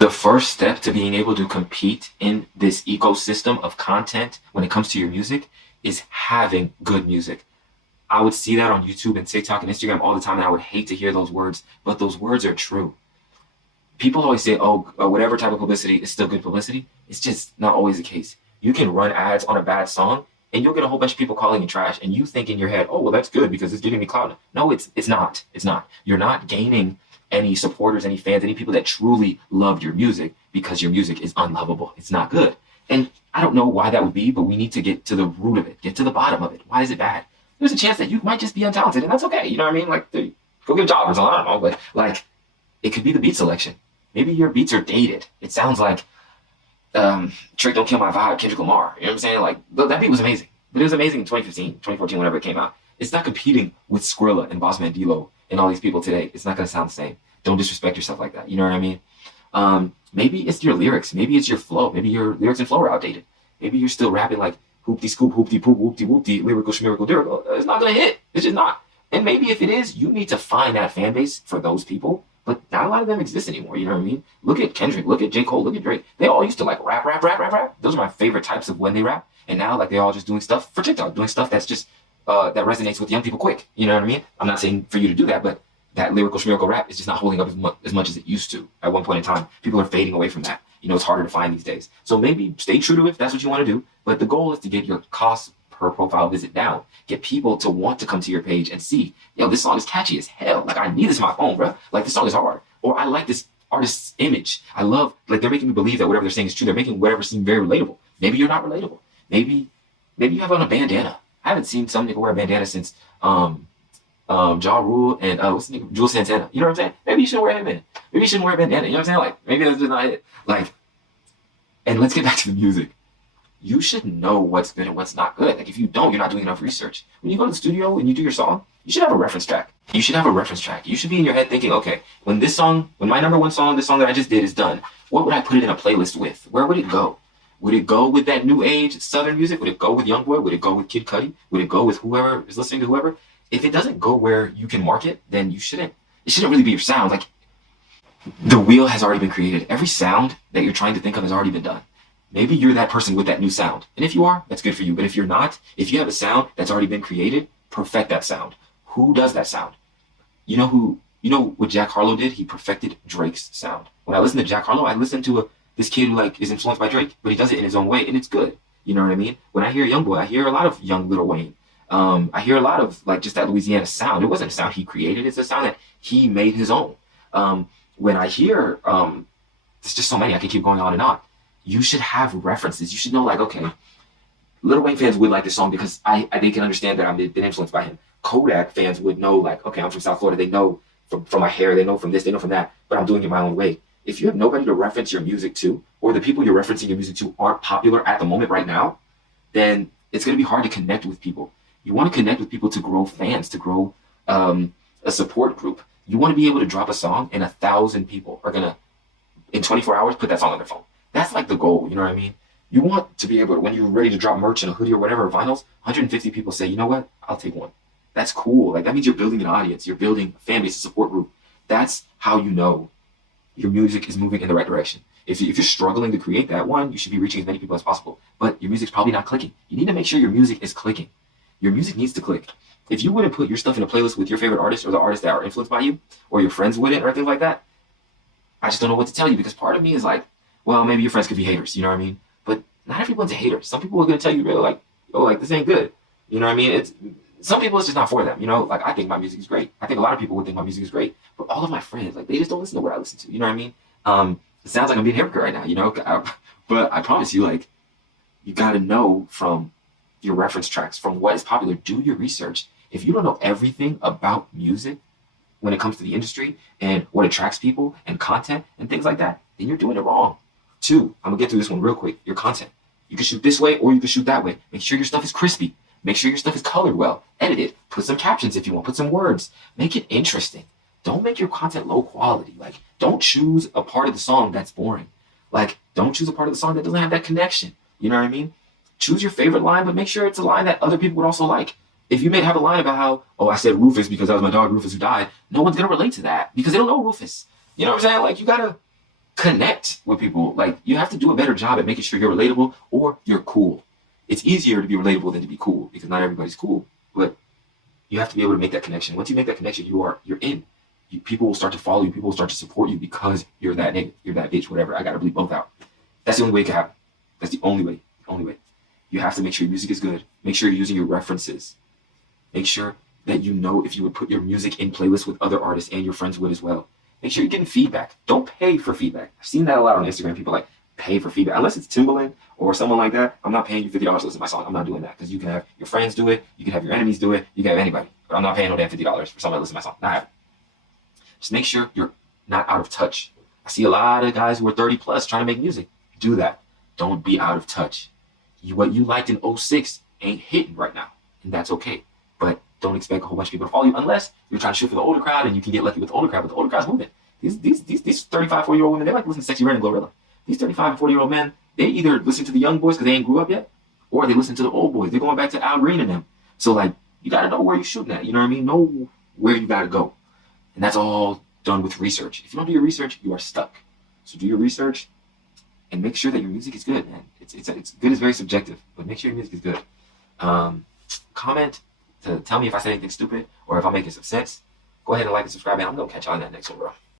The first step to being able to compete in this ecosystem of content when it comes to your music is having good music. I would see that on YouTube and TikTok and Instagram all the time, and I would hate to hear those words, but those words are true. People always say, oh, whatever type of publicity is still good publicity. It's just not always the case. You can run ads on a bad song, and you'll get a whole bunch of people calling you trash, and you think in your head, oh, well, that's good because it's giving me clout. No, it's not. It's not. You're not gaining any supporters, any fans, any people that truly love your music because your music is unlovable. It's not good. And I don't know why that would be, but we need to get to the root of it, get to the bottom of it. Why is it bad? There's a chance that you might just be untalented, and that's okay. You know what I mean? Like, go get a job or something. I don't know, but like, it could be the beat selection. Maybe your beats are dated. It sounds like Trick Don't Kill My Vibe, Kendrick Lamar. You know what I'm saying? Like, that beat was amazing. But it was amazing in 2015, 2014, whenever it came out. It's not competing with Skrilla and Boss Man D-Lo and all these people today. It's not going to sound the same. Don't disrespect yourself like that. You know what I mean? Maybe it's your lyrics. Maybe it's your flow. Maybe your lyrics and flow are outdated. Maybe you're still rapping like hoopty scoop, hoopty poop, whoopty whoopty, lyrical schmirical lyrical. It's not going to hit. It's just not. And maybe if it is, you need to find that fan base for those people. But not a lot of them exist anymore. You know what I mean? Look at Kendrick. Look at J. Cole. Look at Drake. They all used to like rap. Those are my favorite types of when they rap. And now like they're all just doing stuff for TikTok, doing stuff that's just that resonates with young people quick. You know what I mean? I'm not saying for you to do that, but that lyrical schmirical rap is just not holding up as much as it used to at one point in time. People are fading away from that. You know, it's harder to find these days. So maybe stay true to it if that's what you want to do. But the goal is to get your cost per profile visit down. Get people to want to come to your page and see, yo, this song is catchy as hell. Like, I need this on my phone, bro. Like, this song is hard. Or I like this artist's image. I love, like, they're making me believe that whatever they're saying is true. They're making whatever seem very relatable. Maybe you're not relatable. Maybe you have on a bandana. I haven't seen some nigga wear a bandana since Ja Rule and what's the nigga? Jules Santana. You know what I'm saying? Maybe you shouldn't wear him in. Maybe you shouldn't wear a bandana. You know what I'm saying? Like, maybe that's just not it. Like, and let's get back to the music. You should know what's good and what's not good. Like, if you don't, you're not doing enough research. When you go to the studio and you do your song, you should have a reference track. You should have a reference track. You should be in your head thinking, okay, when my number one song, this song that I just did is done, what would I put it in a playlist with? Where would it go? Would it go with that new age Southern music? Would it go with YoungBoy? Would it go with Kid Cudi? Would it go with whoever is listening to whoever? If it doesn't go where you can market, then it shouldn't really be your sound. Like, the wheel has already been created. Every sound that you're trying to think of has already been done. Maybe you're that person with that new sound. And if you are, that's good for you. But if you're not, if you have a sound that's already been created, perfect that sound. Who does that sound? You know what Jack Harlow did? He perfected Drake's sound. When I listen to Jack Harlow, I listen to this kid who like is influenced by Drake, but he does it in his own way, and it's good. You know what I mean? When I hear YoungBoy, I hear a lot of young Lil Wayne. I hear a lot of like just that Louisiana sound. It wasn't a sound he created. It's a sound that he made his own. When I hear, there's just so many, I can keep going on and on. You should have references. You should know, like, okay, Lil Wayne fans would like this song because they can understand that I've been influenced by him. Kodak fans would know, like, okay, I'm from South Florida. They know from my hair. They know from this. They know from that. But I'm doing it my own way. If you have nobody to reference your music to, or the people you're referencing your music to aren't popular at the moment right now, then it's going to be hard to connect with people. You want to connect with people to grow fans, to grow a support group. You want to be able to drop a song and 1,000 people are going to, in 24 hours, put that song on their phone. That's like the goal, you know what I mean? You want to be able to, when you're ready to drop merch in a hoodie or whatever, vinyls, 150 people say, you know what? I'll take one. That's cool. Like, that means you're building an audience. You're building a fan base, a support group. That's how you know your music is moving in the right direction. If you're struggling to create that one, you should be reaching as many people as possible. But your music's probably not clicking. You need to make sure your music is clicking. Your music needs to click. If you wouldn't put your stuff in a playlist with your favorite artists or the artists that are influenced by you, or your friends wouldn't or anything like that, I just don't know what to tell you, because part of me is like, well, maybe your friends could be haters, you know what I mean? But not everyone's a hater. Some people are going to tell you really like, oh, like, this ain't good. You know what I mean? Some people, it's just not for them, you know? Like, I think my music is great. I think a lot of people would think my music is great. But all of my friends, like, they just don't listen to what I listen to, you know what I mean? It sounds like I'm being a hypocrite right now, you know? But I promise you, like, you got to know from your reference tracks, from what is popular. Do your research. If you don't know everything about music when it comes to the industry and what attracts people and content and things like that, then you're doing it wrong. 2, I'm going to get through this one real quick. Your content. You can shoot this way or you can shoot that way. Make sure your stuff is crispy. Make sure your stuff is colored well. Edit it. Put some captions if you want. Put some words. Make it interesting. Don't make your content low quality. Like, don't choose a part of the song that's boring. Like, don't choose a part of the song that doesn't have that connection. You know what I mean? Choose your favorite line, but make sure it's a line that other people would also like. If you may have a line about how, oh, I said Rufus because that was my dog Rufus who died, no one's going to relate to that because they don't know Rufus. You know what I'm saying? Like, you got to connect with people. Like, you have to do a better job at making sure you're relatable or you're cool. It's easier to be relatable than to be cool because not everybody's cool. But you have to be able to make that connection. Once you make that connection, you're in. People will start to follow you. People will start to support you because you're that nigga, you're that bitch, whatever. I gotta bleep both out. That's the only way it can happen. That's the only way. The only way. You have to make sure your music is good. Make sure you're using your references. Make sure that you know if you would put your music in playlists with other artists and your friends would as well. Make sure you're getting feedback. Don't pay for feedback. I've seen that a lot on Instagram. People like pay for feedback. Unless it's Timbaland or someone like that, I'm not paying you $50 to listen to my song. I'm not doing that because you can have your friends do it. You can have your enemies do it. You can have anybody. But I'm not paying no damn $50 for someone to listen to my song. Not happening. Just make sure you're not out of touch. I see a lot of guys who are 30 plus trying to make music. Do that. Don't be out of touch. What you liked in 06 ain't hitting right now. And that's okay. But don't expect a whole bunch of people to follow you unless you're trying to shoot for the older crowd and you can get lucky with the older crowd, but the older crowd's moving. These 35, 40-year-old women, they like to listen to Sexy Red and Glorilla. These 35 and 40-year-old men, they either listen to the young boys because they ain't grew up yet, or they listen to the old boys. They're going back to Al Green and them. So, like, you got to know where you're shooting at. You know what I mean? Know where you got to go. And that's all done with research. If you don't do your research, you are stuck. So do your research and make sure that your music is good, man. It's good is very subjective, but make sure your music is good. Comment to tell me if I said anything stupid or if I'm making some sense. Go ahead and like and subscribe, man. I'm going to catch y'all in that next one, bro.